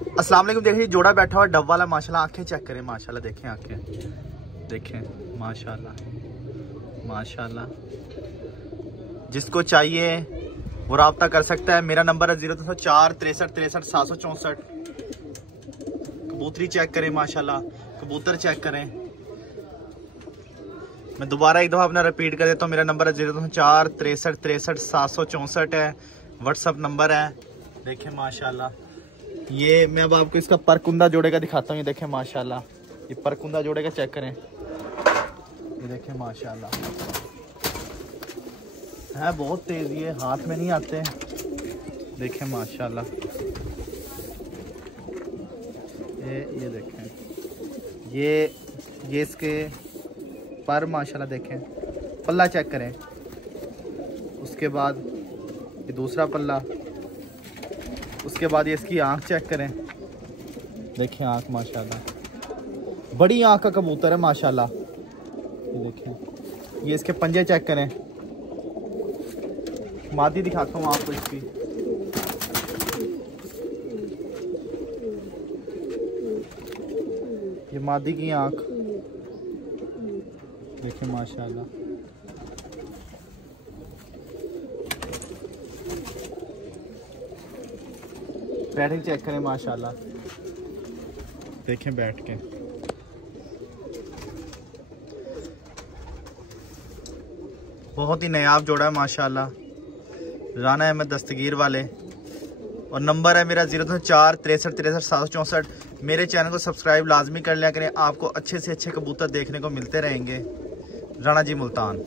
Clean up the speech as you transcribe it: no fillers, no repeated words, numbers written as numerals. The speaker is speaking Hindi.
अस्सलाम वालेकुम। देखिए जोड़ा बैठा हुआ डब वाला माशाल्लाह, आंखें चेक करें माशाल्लाह, देखें आंखें देखें माशाल्लाह माशाल्लाह। जिसको चाहिए वो राब्ता कर सकता है। मेरा नंबर है 0304 63 63 764। कबूतरी चेक करें माशाल्लाह, कबूतर चेक करें। मैं दोबारा एक दफ़ा अपना रिपीट कर देता हूँ। मेरा नंबर है 0304 63 63 764 है, व्हाट्सअप नंबर है। देखें माशाल्लाह, ये मैं अब आपको इसका परकुंदा जोड़े का दिखाता हूँ। ये देखें माशाल्लाह, ये परकुंदा जोड़े का चेक करें। ये देखें माशाल्लाह, है बहुत तेज, ये हाथ में नहीं आते। देखें माशाल्लाह, ये देखें, ये इसके पर माशाल्लाह देखें। पल्ला चेक करें, उसके बाद ये दूसरा पल्ला, उसके बाद ये इसकी आंख चेक करें। देखें आंख माशाल्लाह, बड़ी आंख का कबूतर है माशाल्लाह। ये देखें, ये इसके पंजे चेक करें। मादी दिखाता हूँ आपको इसकी। ये मादी की आंख देखें माशाल्लाह। बैटिंग चेक करें माशाल्लाह, देखें बैठ के। बहुत ही नायाब जोड़ा है माशाल्लाह, राना अहमद दस्तगीर वाले। और नंबर है मेरा 0304 63 63 764। मेरे चैनल को सब्सक्राइब लाजमी कर लिया करें, आपको अच्छे से अच्छे कबूतर देखने को मिलते रहेंगे। राना जी मुल्तान।